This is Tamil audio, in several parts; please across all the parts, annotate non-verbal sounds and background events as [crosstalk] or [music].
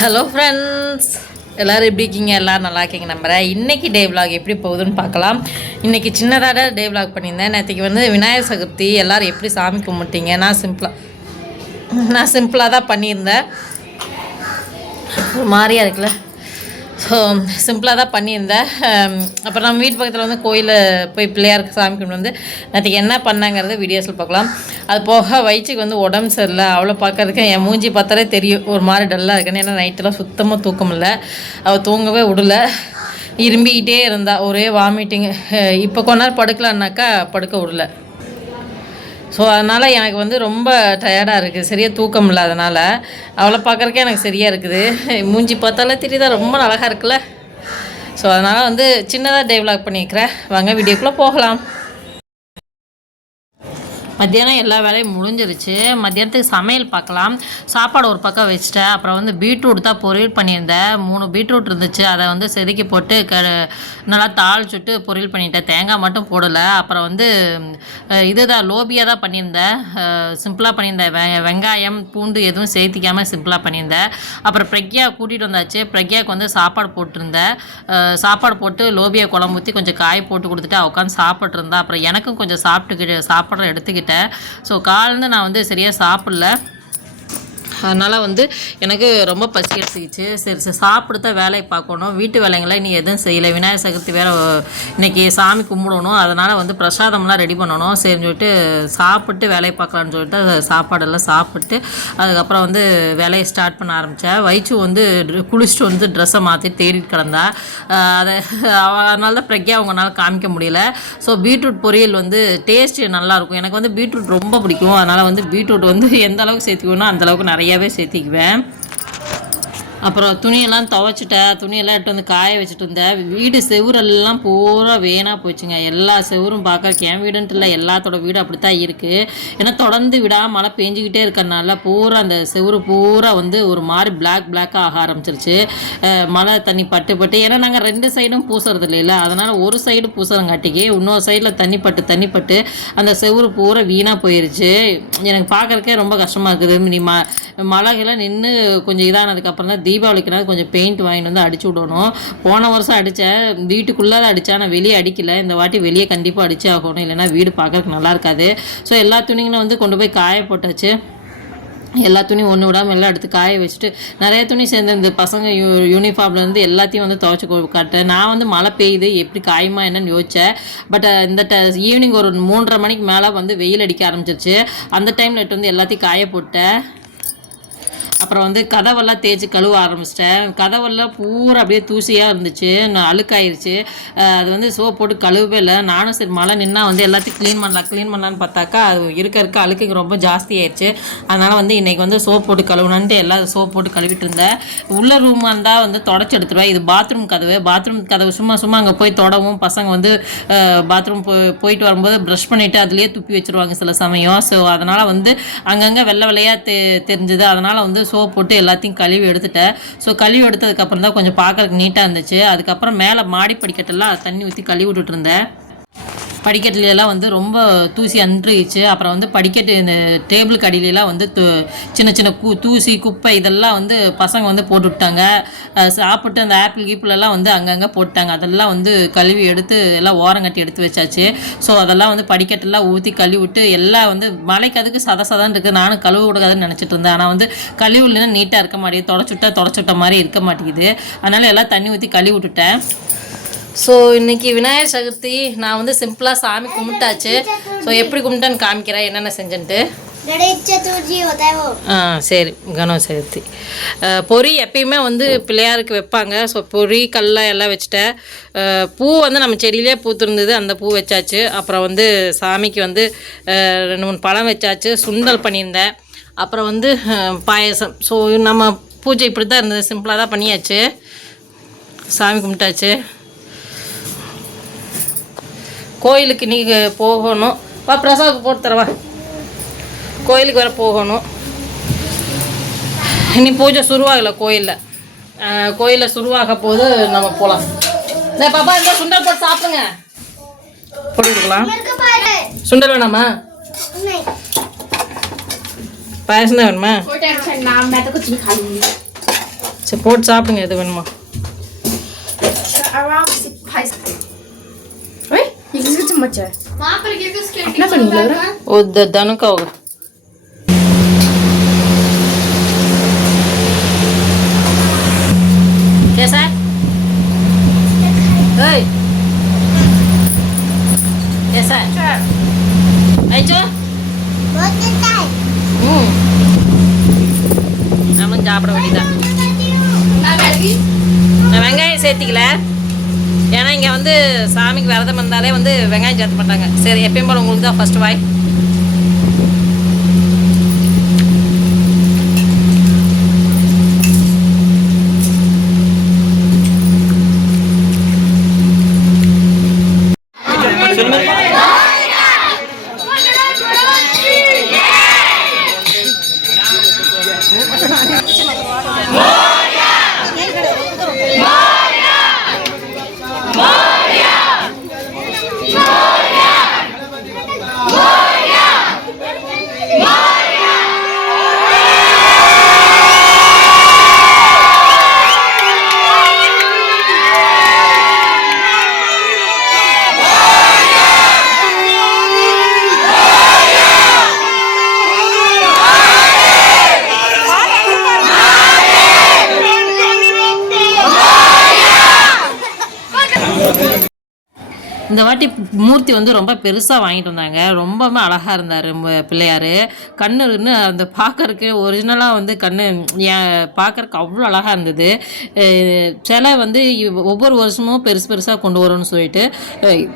ஹலோ ஃப்ரெண்ட்ஸ் எல்லோரும் எப்படி இருக்கீங்க? எல்லோரும் நல்லா இருக்கீங்க நம்புகிறேன் இன்றைக்கி டே விலாக் எப்படி போகுதுன்னு பார்க்கலாம். இன்றைக்கி சின்னதாக டே விலாக் பண்ணியிருந்தேன். நேற்றுக்கு வந்து விநாயகர் சதுர்த்தி. எல்லோரும் எப்படி சாமி கும்பிட்டீங்க? நான் சிம்பிளாக நான் சிம்பிளாக தான் பண்ணியிருந்தேன். ஒரு மாதிரியா இருக்குல்ல? ஸோ சிம்பிளாக தான் பண்ணியிருந்தேன். Um, அப்புறம் நம்ம வீட்டு பக்கத்தில் வந்து கோயிலில் போய் பிள்ளையாருக்கு சாமி கும்பிட்டு வந்து நேற்று என்ன பண்ணாங்கிறது வீடியோஸில் பார்க்கலாம். அது போக வயிற்றுக்கு வந்து உடம்பு சரியில்லை. அவ்வளோ பார்க்கறதுக்கு என் மூஞ்சி பார்த்தாலே தெரியும். ஒரு மாதிரி டல்லாக இருக்குன்னு ஏன்னா நைட்டெல்லாம் சுத்தமாக தூக்கம் இல்லை. அவள் தூங்கவே விடல. இரும்பிக்கிட்டே இருந்தா. ஒரே வாமிட்டிங்கு இப்போ கொஞ்ச நேரம் படுக்கலான்னாக்கா படுக்க விடல. ஸோ அதனால் எனக்கு வந்து ரொம்ப டயர்டாக இருக்குது சரியாக தூக்கம் இல்லாதனால. அவளை பார்க்குறக்கே எனக்கு சரியாக இருக்குது. மூஞ்சி பார்த்தாலே தெரியுதா? ரொம்ப அழகாக இருக்குல்ல? ஸோ அதனால் வந்து சின்னதாக டெவலப் பண்ணியிருக்கிறேன் வாங்க வீடியோக்குள்ளே போகலாம். மத்தியானம் எல்லா வேலையும் முடிஞ்சிருச்சு. மத்தியானத்துக்கு சமையல் பார்க்கலாம். சாப்பாடு ஒரு பக்கம் வச்சுட்டேன். அப்புறம் வந்து பீட்ரூட் தான் பொரியல் பண்ணியிருந்தேன். மூணு பீட்ரூட் இருந்துச்சு. அதை வந்து செதுக்கி போட்டு க நல்லா தாளிச்சுட்டு பொரியல் பண்ணிட்டேன். தேங்காய் மட்டும் போடலை. அப்புறம் வந்து இதுதான் லோபியா தான் பண்ணியிருந்தேன். சிம்பிளாக பண்ணியிருந்தேன். வெ வெங்காயம் பூண்டு எதுவும் சேர்த்திக்காமல் சிம்பிளாக பண்ணியிருந்தேன். அப்புறம் பிரக்யா கூட்டிகிட்டு வந்தாச்சு. பிரக்யாவுக்கு வந்து சாப்பாடு போட்டிருந்தேன். சாப்பாடு போட்டு லோபியா குழம்பு ஊற்றி கொஞ்சம் காய் போட்டு கொடுத்துட்டு உட்காந்து சாப்பிட்ருந்தேன் அப்புறம் எனக்கும் கொஞ்சம் சாப்பிட்டுக்கிட்டு சாப்பாடு எடுத்துக்கிட்டு எடுத்துக்கிட்டேன் ஸோ காலேருந்து நான் வந்து சரியாக சாப்பிடல. அதனால் வந்து எனக்கு ரொம்ப பசி எடுத்துக்கிச்சு சரி சரி சாப்பிட்டு தான் வேலையை பார்க்கணும். வீட்டு வேலைங்களாம் இனி எதுவும் செய்யலை. விநாயகர் சதுர்த்தி வேறு இன்னைக்கு சாமி கும்பிடணும். அதனால் வந்து பிரசாதம்லாம் ரெடி பண்ணணும். சரின்னு சொல்லிட்டு சாப்பிட்டு வேலையை பார்க்கலான்னு சொல்லிட்டு சாப்பாடெல்லாம் சாப்பிட்டு அதுக்கப்புறம் வந்து வேலையை ஸ்டார்ட் பண்ண ஆரம்பித்தேன் வயிற்று வந்து குளிச்சுட்டு வந்து ட்ரெஸ்ஸை மாற்றி தேடிட்டு கிடந்தா அதை அதனால தான் பிரக்யா அவங்களால காமிக்க முடியல. ஸோ பீட்ரூட் பொரியல் வந்து டேஸ்ட் நல்லாயிருக்கும் எனக்கு வந்து பீட்ரூட் ரொம்ப பிடிக்கும். அதனால் வந்து பீட்ரூட் வந்து எந்த அளவுக்கு சேர்த்துக்கணும் அந்தளவுக்கு நிறைய நிறையாவே சேர்த்திக்குவேன். அப்புறம் துணியெல்லாம் துவைச்சிட்டேன். துணியெல்லாம் எடுத்து வந்து காய வச்சுட்டு இருந்தேன். வீடு செவுரெல்லாம் பூரா வேணாக போச்சுங்க. எல்லா செவுரும் பார்க்க என் வீடுன்ட்டு இல்லை எல்லாத்தோட வீடு அப்படி தான் இருக்குது ஏன்னா தொடர்ந்து விடாமல் மழை பெஞ்சிக்கிட்டே இருக்கிறனால பூரா அந்த செவுரு பூரா வந்து ஒரு மாதிரி பிளாக் பிளாக்காக ஆக ஆரம்பிச்சிருச்சு. மழை தண்ணி பட்டு பட்டு. ஏன்னா நாங்கள் ரெண்டு சைடும் பூசுறது இல்லைல்ல அதனால் ஒரு சைடு பூசுறங்காட்டிக்கு இன்னொரு சைடில் தண்ணி பட்டு தண்ணி பட்டு அந்த செவுரு பூரா வீணாக போயிருச்சு. எனக்கு பார்க்கறக்கே ரொம்ப கஷ்டமாக இருக்குது. நீ ம மழைகள்லாம் நின்று கொஞ்சம் இதானதுக்கப்புறம் தான் தீபாவளிக்குனா கொஞ்சம் பெயிண்ட் வாங்கிட்டு வந்து அடிச்சு விடணும். போன வருஷம் அடித்தேன் வீட்டுக்குள்ளே தான் அடித்தேன் ஆனால் வெளியே அடிக்கல. இந்த வாட்டி வெளியே கண்டிப்பாக அடிச்சு ஆகணும். இல்லைன்னா வீடு பார்க்கறதுக்கு நல்லா இருக்காது. ஸோ எல்லா துணிங்களும் வந்து கொண்டு போய் காய போட்டாச்சு. எல்லா துணியும் ஒன்று விடாமல் எல்லாம் எடுத்து காய வச்சுட்டு நிறைய துணி சேர்ந்து இந்த பசங்க யூ யூனிஃபார்ம்லேருந்து எல்லாத்தையும் வந்து துவைச்சி காட்டேன் நான் வந்து மழை பெய்யுது. எப்படி காயுமா என்னன்னு யோசித்தேன் பட் இந்த ட ஈவினிங் ஒரு மூன்றரை மணிக்கு மேலே வந்து வெயில் அடிக்க ஆரம்பிச்சிருச்சு. அந்த டைமில் எட்டு வந்து எல்லாத்தையும் காய போட்டேன். அப்புறம் வந்து கதவெல்லாம் தேய்ச்சி கழுவ ஆரம்பிச்சிட்டேன். கதவெல்லாம் பூரா அப்படியே தூசியாக இருந்துச்சு. அழுக்காயிருச்சு. அது வந்து சோப் போட்டு கழுவவே இல்லை. நானும் சரி மழை நின்னா வந்து எல்லாத்தையும் க்ளீன் பண்ணலாம் க்ளீன் பண்ணலான்னு பார்த்தாக்கா அது இருக்க இருக்க அழுக்கு ரொம்ப ஜாஸ்தி ஆயிடுச்சு அதனால் வந்து இன்றைக்கி வந்து சோப் போட்டு கழுவணுன்ட்டு எல்லாம் சோப் போட்டு கழுவிட்டு இருந்தேன். உள்ள ரூமாக இருந்தால் வந்து தொடச்சி எடுத்துருவேன். இது பாத்ரூம் கதவு. பாத்ரூம் கதவு சும்மா சும்மா அங்கே போய் தொடவும். பசங்க வந்து பாத்ரூம் போய் போயிட்டு வரும்போது ப்ரஷ் பண்ணிவிட்டு அதுலேயே துப்பி வச்சுருவாங்க சில சமயம். ஸோ அதனால் வந்து அங்கங்கே வெள்ளை வெள்ளையாக தெ தெரிஞ்சுது. அதனால் வந்து சோப் போட்டு எல்லாத்தையும் கழுவி எடுத்துட்டேன். ஸோ கழுவி எடுத்ததுக்கப்புறம் தான் கொஞ்சம் பார்க்கறதுக்கு நீட்டாக இருந்துச்சு. அதுக்கப்புறம் மேலே மாடி படிக்கட்டெல்லாம் தண்ணி ஊற்றி கழுவி விட்டுட்டு இருந்தேன். படிக்கட்டுலாம் வந்து ரொம்ப தூசி அன்றுச்சு. அப்புறம் வந்து படிக்கட்டு இந்த டேபிள் கடியிலலாம் வந்து சின்ன சின்ன கு தூசி குப்பை இதெல்லாம் வந்து பசங்க வந்து போட்டு விட்டாங்க சாப்பிட்டு அந்த ஆப்பிள் கீப்பிளெல்லாம் வந்து அங்கங்கே போட்டாங்க அதெல்லாம் வந்து கழுவி எடுத்து எல்லாம் ஓரங்கட்டி எடுத்து வச்சாச்சு. ஸோ அதெல்லாம் வந்து படிக்கட்டெல்லாம் ஊற்றி கழுவி விட்டு எல்லாம் வந்து மழைக்கு அதுக்கு சத சதான் இருக்குது நானும் கழுவு கூடாதுன்னு நினச்சிட்டு இருந்தேன். ஆனால் வந்து கழுவி இல்லைன்னா நீட்டாக இருக்க மாட்டேங்குது. தொடச்சுட்டா தொடச்சுட்ட மாதிரி இருக்க மாட்டேங்குது. அதனால் எல்லாம் தண்ணி ஊற்றி கழுவி விட்டுட்டேன். ஸோ இன்றைக்கி விநாயகர் சதுர்த்தி நான் வந்து சிம்பிளாக சாமி கும்பிட்டாச்சு. ஸோ எப்படி கும்பிட்டேன்னு காமிக்கிறேன் என்னென்ன செஞ்சுன்ட்டு. ஆ சரி கணம் சதுர்த்தி. பொறி எப்பயுமே வந்து பிள்ளையாருக்கு வைப்பாங்க. ஸோ பொறி கல்ல எல்லாம் வச்சுட்டேன். பூ வந்து நம்ம செடியிலே பூத்துருந்தது அந்த பூ வச்சாச்சு. அப்புறம் வந்து சாமிக்கு வந்து ரெண்டு மூணு பழம் வச்சாச்சு சுண்டல் பண்ணியிருந்தேன். அப்புறம் வந்து பாயசம். ஸோ நம்ம பூஜை இப்படி தான் இருந்தது சிம்பிளாக தான் பண்ணியாச்சு. சாமி கும்பிட்டாச்சு. கோயிலுக்கு நீங்கள் போகணும். வா பிரசாவுக்கு போட்டு தரவா கோயிலுக்கு வர போகணும். இனி பூஜை சுருவாகலை கோயிலில். கோயிலில் சுருவாக போது நம்ம போகலாம் இந்த பாப்பா இந்த சுண்டல் போட்டு சாப்பிடுங்க. போட்டுக்கலாம் சுண்டல் வேணாமா? பாயசம் தான் வேணுமா? சரி போட்டு சாப்பிடுங்க எது வேணுமா. मचा है। अपना तो नहीं लग रहा? वो दनु का होगा। कैसा है? कैसा है? ऐचो बहुत अच्छा है। हम्म। हम जापड़ वड़ी दा ना बैठी ना महँगा है सेती के लिए ஏன்னா இங்கே வந்து சாமிக்கு விரதம் வந்தாலே வந்து வெங்காயம் சேர்த்த மாட்டாங்க. சரி எப்பயும் போல் உங்களுக்கு தான் ஃபஸ்ட்டு வாய் இந்த வாட்டி மூர்த்தி வந்து ரொம்ப பெருசாக வாங்கிட்டு வந்தாங்க. ரொம்பவே அழகாக இருந்தார் பிள்ளையார். கண்ணுன்னு அந்த பார்க்கறக்கு ஒரிஜினலாக வந்து கண்ணு பார்க்கறக்கு அவ்வளோ அழகாக இருந்தது. சிலை வந்து ஒவ்வொரு வருஷமும் பெருசு பெருசாக கொண்டு வரும்னு சொல்லிட்டு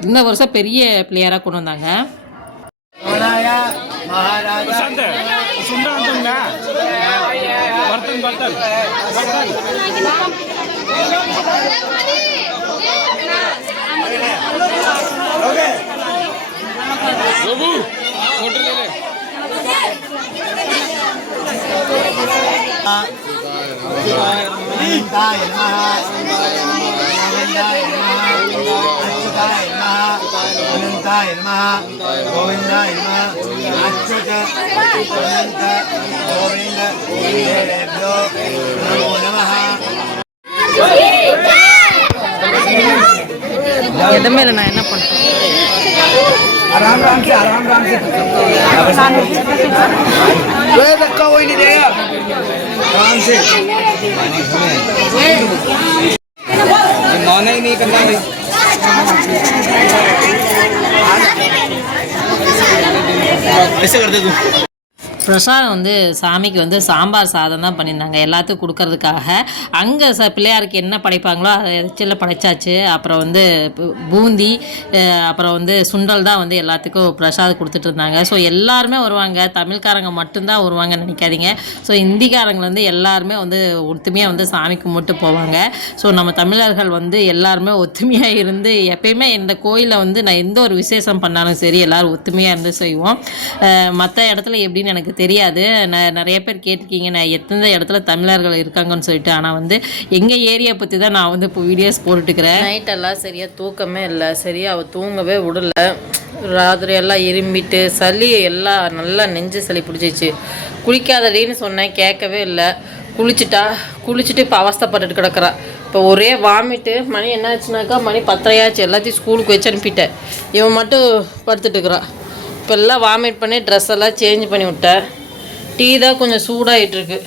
இந்த வருஷம் பெரிய பிள்ளையாராக கொண்டு வந்தாங்க. மகாராஜா പ്രഭു ഹോട്ടലിലെ ഗോവിന്ദായ നമ ഗോവിന്ദായ നമ അച്യുത ഗോവിന്ദ ഗോവിന്ദേഭ്യോ നമോ. देगा आराम से नॉन ही नहीं करना भाई ऐसे कर दे तू பிரசாதம் வந்து சாமிக்கு வந்து சாம்பார் சாதம் தான் பண்ணியிருந்தாங்க எல்லாத்துக்கும் கொடுக்கறதுக்காக. அங்கே ச பிள்ளையாருக்கு என்ன படைப்பாங்களோ அதை எச்சில் படைச்சாச்சு. அப்புறம் வந்து பூந்தி அப்புறம் வந்து சுண்டல் தான் வந்து எல்லாத்துக்கும் பிரசாதம் கொடுத்துட்டு இருந்தாங்க. ஸோ எல்லாருமே வருவாங்க. தமிழ்காரங்க மட்டும்தான் வருவாங்கன்னு நினைக்காதீங்க. ஸோ இந்திக்காரங்க வந்து எல்லாருமே வந்து ஒத்துமையாக வந்து சாமி கும்பிட்டு போவாங்க. ஸோ நம்ம தமிழர்கள் வந்து எல்லாருமே ஒத்துமையாக இருந்து எப்பயுமே இந்த கோயிலில் வந்து நான் எந்த ஒரு விசேஷம் பண்ணாலும் சரி எல்லோரும் ஒத்துமையாக இருந்து செய்வோம். மற்ற இடத்துல எப்படின்னு எனக்கு தெரியாது. நான் நிறைய பேர் கேட்டிருக்கீங்க. நான் எத்தனை இடத்துல தமிழர்கள் இருக்காங்கன்னு சொல்லிட்டு. ஆனால் வந்து எங்கள் ஏரியா பற்றி தான் நான் வந்து இப்போ வீடியோஸ் போட்டுட்டுக்கிறேன். நைட்டெல்லாம் சரியாக தூக்கமே இல்லை. சரியாக அவள் தூங்கவே விடல. ராத்திரி எல்லாம் இரும்பிட்டு சளி எல்லாம் நல்லா நெஞ்சு சளி பிடிச்சிச்சு. குளிக்காதடின்னு சொன்னேன் கேட்கவே இல்லை. குளிச்சுட்டா குளிச்சுட்டு இப்போ அவஸ்தைப்பட்டுட்டு கிடக்குறா. இப்போ ஒரே வாமிட்டு மணி என்னாச்சுனாக்கா மணி பத்தரையாச்சு. எல்லாத்தையும் ஸ்கூலுக்கு வச்சு அனுப்பிட்டேன். இவன் மட்டும் படுத்துட்டு இப்போல்லாம் வாமிட் பண்ணி ட்ரெஸ் எல்லாம் சேஞ்ச் பண்ணி விட்டேன். டீ தான் கொஞ்சம் சூடாகிட்டுருக்கு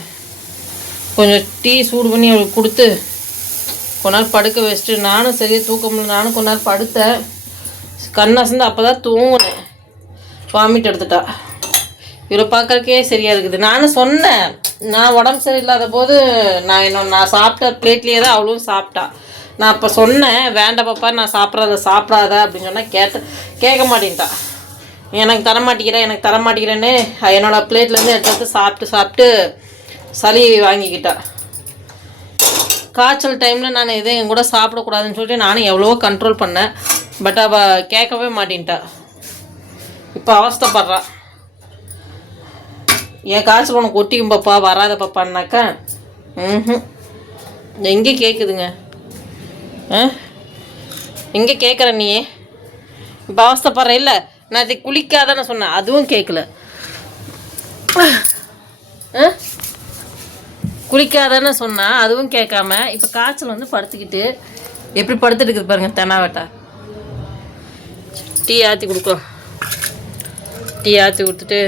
கொஞ்சம் டீ சூடு பண்ணி அவளுக்கு கொடுத்து கொஞ்ச நேரம் படுக்க வச்சுட்டு நானும் சரியாக தூக்க முடியல நானும் கொஞ்ச நேரம் படுத்தேன். கண்ணசந்து அப்போ தான் தூங்கினேன். வாமிட் எடுத்துட்டா. இவரை பார்க்கறக்கே சரியாக இருக்குது. நானும் சொன்னேன் நான் உடம்பு சரியில்லாத போது நான் இன்னும் நான் சாப்பிட்ட பிளேட்லேயே தான் அவளும் சாப்பிட்டா. நான் அப்போ சொன்னேன் வேண்டாம் பாப்பா நான் சாப்பிட்றத சாப்பிடாத அப்படின்னு சொன்னால் கேட்ட கேட்க மாட்டேன்ட்டா. எனக்கு தரமாட்டேங்கிறேன் எனக்கு தர மாட்டேங்கிறேன்னு என்னோட பிளேட்லேருந்து எடுத்து எடுத்து சாப்பிட்டு சாப்பிட்டு சளி வாங்கிக்கிட்டா. காய்ச்சல் டைமில் நான் இதை என் கூட சாப்பிடக்கூடாதுன்னு சொல்லிட்டு நானும் எவ்வளவோ கண்ட்ரோல் பண்ணேன். பட் அவள் கேட்கவே மாட்டேன்ட்டா. இப்போ அவஸ்தப்படுறா. என் காய்ச்சல் உனக்கு ஒட்டிக்கும் பாப்பா வராத பாப்பான்னாக்கா? ம் எங்கே கேட்குதுங்க ஆ? எங்கே கேட்குற நீ இப்போ அவஸ்தைப்படுற இல்லை? நான் அதை நான் சொன்னேன். அதுவும் கேட்கல ஆ? குளிக்காதன்னு சொன்னால் அதுவும் கேட்காம இப்போ காய்ச்சல் வந்து படுத்துக்கிட்டு எப்படி படுத்துட்டு இருக்குது பாருங்க தெனாவட்டா டீ ஆற்றி கொடுக்குறோம் டீ ஆற்றி கொடுத்துட்டு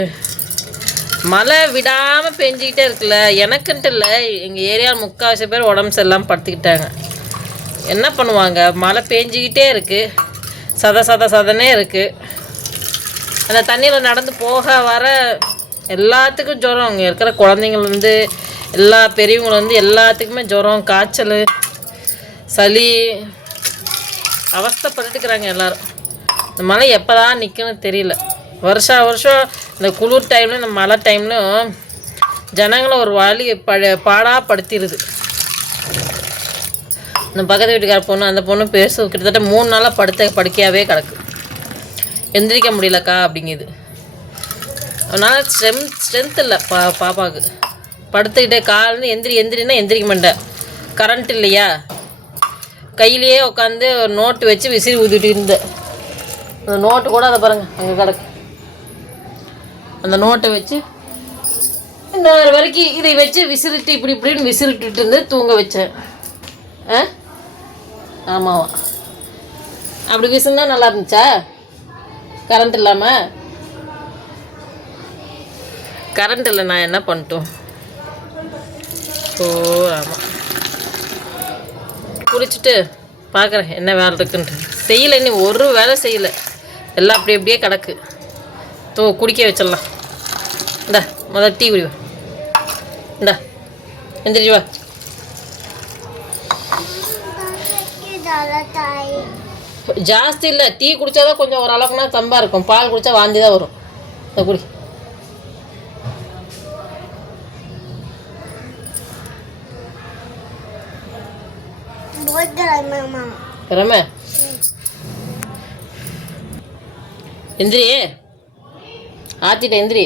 மழை விடாமல் பெஞ்சிக்கிட்டே இருக்குல்ல எனக்குன்ட்டு இல்லை. எங்கள் ஏரியாவில் முக்கால்வாசி பேர் உடம்பு சரியில்லாமல் படுத்துக்கிட்டாங்க. என்ன பண்ணுவாங்க? மழை பெஞ்சிக்கிட்டே இருக்குது சத சத சதனே இருக்குது அந்த தண்ணியில் நடந்து போக வர எல்லாத்துக்கும் ஜுரம். அங்கே இருக்கிற குழந்தைங்கள்லேருந்து எல்லா பெரியவங்களேருந்து வந்து எல்லாத்துக்குமே ஜுரம் காய்ச்சல் சளி. அவஸ்தப்பட்டுக்கிறாங்க எல்லோரும். இந்த மழை எப்போ தான் நிற்கணும்னு தெரியல. வருஷா வருஷம் இந்த குளிர் டைம்லையும் இந்த மழை டைம்லையும் ஜனங்களை ஒரு வழி ப பாடாக படுத்திடுது இந்த பக்கத்து வீட்டுக்கார பொண்ணு அந்த பொண்ணு பேசு கிட்டத்தட்ட மூணு நாளாக படுத்த படுக்கையாகவே கிடக்கு. எந்திரிக்க முடியலக்கா அப்படிங்குது. அதனால் ஸ்ட்ரென்த் ஸ்ட்ரென்த் இல்லை பா பாப்பாவுக்கு. படுத்துக்கிட்டே காலேருந்து எந்திரி எந்திரின்னா எந்திரிக்க மாட்டேன் கரண்ட் இல்லையா? கையிலேயே உட்காந்து ஒரு நோட்டு வச்சு விசிறி ஊதிட்டு இருந்தேன் அந்த நோட்டு கூட அதை பாருங்க அங்கே கிடக்கு. அந்த நோட்டை வச்சு இந்த வரைக்கும் இதை வச்சு விசிறிட்டு இப்படி இப்படின்னு விசிறிட்டு இருந்து தூங்க வச்சேன். ஆ? ஆமாவா? அப்படி விசிறுனா நல்லா இருந்துச்சா? கரண்ட் இல்லாமல் கரண்ட் இல்லை நான் என்ன பண்ணிட்டோம் ஓ ஆமாம் குளிச்சுட்டு பார்க்குறேன் என்ன வேலை இருக்குன்ட்டு செய்யலை இன்னும் ஒரு வேலை செய்யலை எல்லாம் அப்படி அப்படியே கிடக்கு தோ குடிக்க வச்சிடலாம் இந்தா முதல் டீ குடி வா இந்தா எந்திரிச்சு வா தாய் ஜாஸ்தி இல்லை. டீ குடித்தாதான் கொஞ்சம் ஓரளவுக்குனா தம்பாக இருக்கும். பால் குடித்தா வாந்தி தான் வரும். இந்த குடி. எந்திரியே எந்திரி ஆத்திட்ட எந்திரி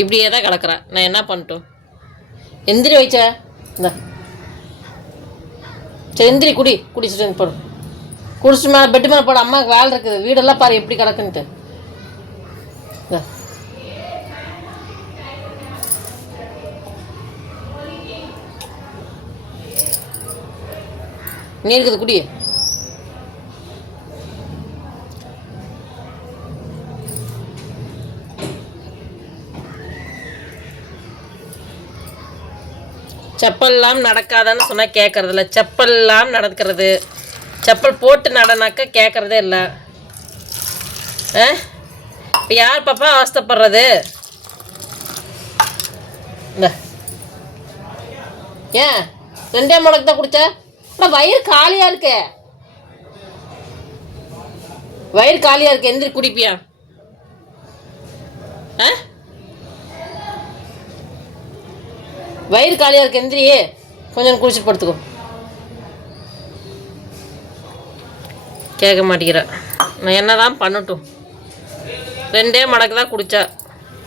இப்படியே தான் கிடக்குறேன் நான் என்ன பண்ணட்டும்? எந்திரி வைச்ச. இந்த. சரி எந்திரி குடி. குடிச்சிட்டு போடும் குடிச்சு மேலே பெட்டு மேலே போட அம்மாவுக்கு வேலை இருக்குது. வீடெல்லாம் பாரு எப்படி கிடக்குன்ட்டு. நீ இருக்குது குடி. செப்பல்லாம் நடக்காதான்னு சொன்னால் கேட்கறதில்ல செப்பல்லாம் நடக்கிறது. செப்பல் போட்டு நடனாக்கா கேட்குறதே இல்லை. ஆ? இப்போ யார் பாப்பா அவஸ்தப்படுறது இந்த. ஏன்? ரெண்டே முடக்கு தான் குடிச்ச? ஆனால் வயிறு காலியாக இருக்கே. வயிறு காலியாக இருக்கு எந்திரி குடிப்பியா? ஆ? வயிறு காலியாக இருக்கு எந்திரி. கொஞ்சம் குடிச்சிட்டு படுத்துக்கோ. கேட்க மாட்டேங்கிறேன் நான் என்ன தான் பண்ணட்டும். ரெண்டே மடக்கு தான் குடித்தா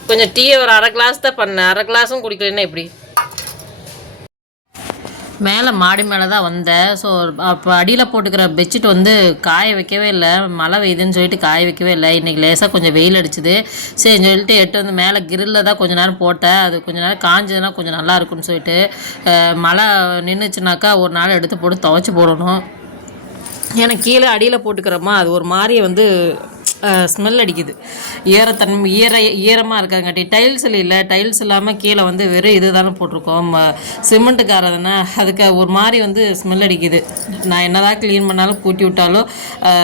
கொஞ்சம் டீ ஒரு அரை கிளாஸ் தான் பண்ணேன். அரை கிளாஸும் குடிக்கலன்னா எப்படி? மேலே மாடி மேலே தான் வந்தேன். ஸோ அப்போ அடியில் போட்டுக்கிற பெட்ஷீட் வந்து காய வைக்கவே இல்லை. மழை பெய்யுதுன்னு சொல்லிட்டு காய வைக்கவே இல்லை. இன்றைக்கி லேசாக கொஞ்சம் வெயில் அடிச்சுது. சரி சொல்லிட்டு எட்டு வந்து மேலே கிரில்ல தான் கொஞ்ச நேரம் போட்டேன். அது கொஞ்ச நேரம் காஞ்சதுன்னா கொஞ்சம் நல்லா இருக்கும்னு சொல்லிட்டு மழை நின்றுச்சுனாக்கா ஒரு நாள் எடுத்து போட்டு துவைச்சி போடணும். ஏன்னா கீழே அடியில் போட்டுக்கிறோமா அது ஒரு மாதிரி வந்து ஸ்மெல் அடிக்குது. ஈரத்தன்மை ஈர ஈரமாக இருக்காங்காட்டி. டைல்ஸ் இல்லை டைல்ஸ் இல்லாமல் கீழே வந்து வெறும் இது தானே போட்டிருக்கோம் சிமெண்ட்டுக்காரதுனா அதுக்கு ஒரு மாதிரி வந்து ஸ்மெல் அடிக்குது. நான் என்னதான் க்ளீன் பண்ணாலும் கூட்டி விட்டாலும்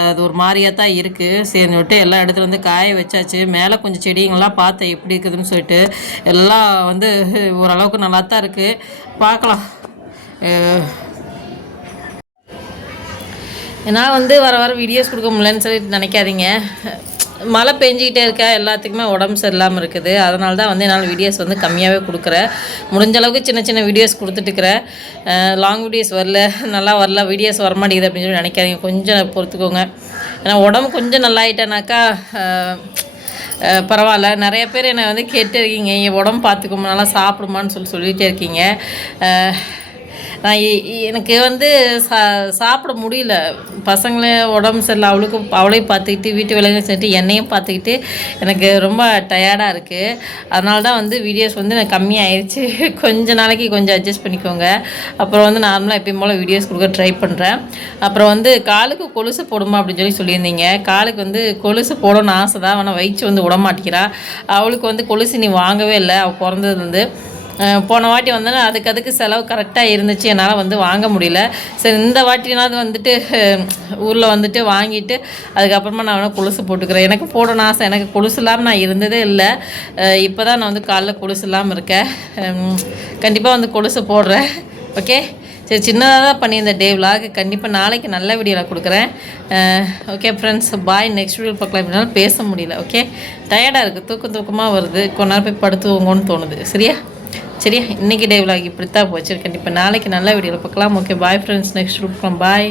அது ஒரு மாதிரியாக தான் இருக்குது சரின்னு விட்டு எல்லாம் இடத்துல வந்து காய வச்சாச்சு. மேலே கொஞ்சம் செடிங்கள்லாம் பார்த்தேன் எப்படி இருக்குதுன்னு சொல்லிட்டு. எல்லாம் வந்து ஓரளவுக்கு நல்லா தான் இருக்குது பார்க்கலாம் நான் வந்து வர வர வீடியோஸ் கொடுக்க முடியலன்னு சொல்லி நினைக்காதீங்க. மழை பெஞ்சிக்கிட்டே இருக்கா எல்லாத்துக்குமே உடம்பு சரியில்லாமல் இருக்குது. அதனால தான் வந்து என்னால் வீடியோஸ் வந்து கம்மியாகவே கொடுக்குறேன் முடிஞ்ச அளவுக்கு சின்ன சின்ன வீடியோஸ் கொடுத்துட்டுருக்குறேன் லாங் வீடியோஸ் வரல நல்லா வரல வீடியோஸ் வர மாட்டேங்குது அப்படின்னு சொல்லி நினைக்காதீங்க. கொஞ்சம் பொறுத்துக்கோங்க. ஏன்னா உடம்பு கொஞ்சம் நல்லாயிட்டேனாக்கா அஹ், பரவாயில்ல. நிறைய பேர் என்னை வந்து கேட்டு இருக்கீங்க என் உடம்பு பார்த்துக்கோமா நல்லா சாப்பிடுமான்னு சொல்லி சொல்லிகிட்டே இருக்கீங்க. நான் எ- எனக்கு வந்து சா சாப்பிட முடியல. பசங்களே உடம்பு சரியில்லை. அவளுக்கு அவளையும் பார்த்துக்கிட்டு வீட்டு வேலையும் செஞ்சுட்டு என்னையும் பார்த்துக்கிட்டு எனக்கு ரொம்ப டயர்டாக இருக்குது அதனால தான் வந்து வீடியோஸ் வந்து எனக்கு கம்மியாயிருச்சு. [laughs] கொஞ்ச நாளைக்கு கொஞ்சம் அட்ஜஸ்ட் பண்ணிக்கோங்க. அப்புறம் வந்து நார்மலாக எப்பயும் போல் வீடியோஸ் கொடுக்க ட்ரை பண்ணுறேன் அப்புறம் வந்து காலுக்கு கொலுசு போடுமா அப்படின்னு சொல்லி சொல்லியிருந்தீங்க. காலுக்கு வந்து கொலுசு போடணும்னு ஆசை தான் ஆனால் வயிற்று வந்து விட மாட்டேங்கிறா. அவளுக்கு வந்து கொலுசு நீ வாங்கவே இல்லை. அவள் பிறந்தது வந்து போன வாட்டி வந்தேன்னா அதுக்கு அதுக்கு செலவு கரெக்டாக இருந்துச்சு. என்னால் வந்து வாங்க முடியல. சரி இந்த வாட்டினாவது வந்துட்டு ஊரில் வந்துட்டு வாங்கிட்டு அதுக்கப்புறமா நான் வேணால் கொலுசு போட்டுக்கிறேன். எனக்கு போடணும் ஆசை. எனக்கு கொலுசு இல்லாமல் நான் இருந்ததே இல்லை. இப்போ தான் நான் வந்து காலைல கொலுசு இல்லாமல் இருக்கேன். கண்டிப்பாக வந்து கொலுசு போடுறேன். ஓகே? சரி சின்னதாக தான் பண்ணியிருந்தேன் டே விலாக் கண்டிப்பாக நாளைக்கு நல்ல வீடியோ நான் கொடுக்குறேன். Okay friends bye next video பார்க்கலாம். எப்படினாலும் பேச முடியல. ஓகே? டயர்டாக இருக்குது தூக்கம் தூக்கமாக வருது. கொஞ்ச நேரம் போய் படுத்துவோங்கன்னு தோணுது. சரியா? சரியா? இன்றைக்கி டே விலாக் இப்படி தான் போச்சு. கண்டிப்பாக நாளைக்கு நல்ல வீடியோவில் பார்க்கலாம். ஓகே பாய் ஃப்ரெண்ட்ஸ் நெக்ஸ்ட் பார்க்கலாம் பாய்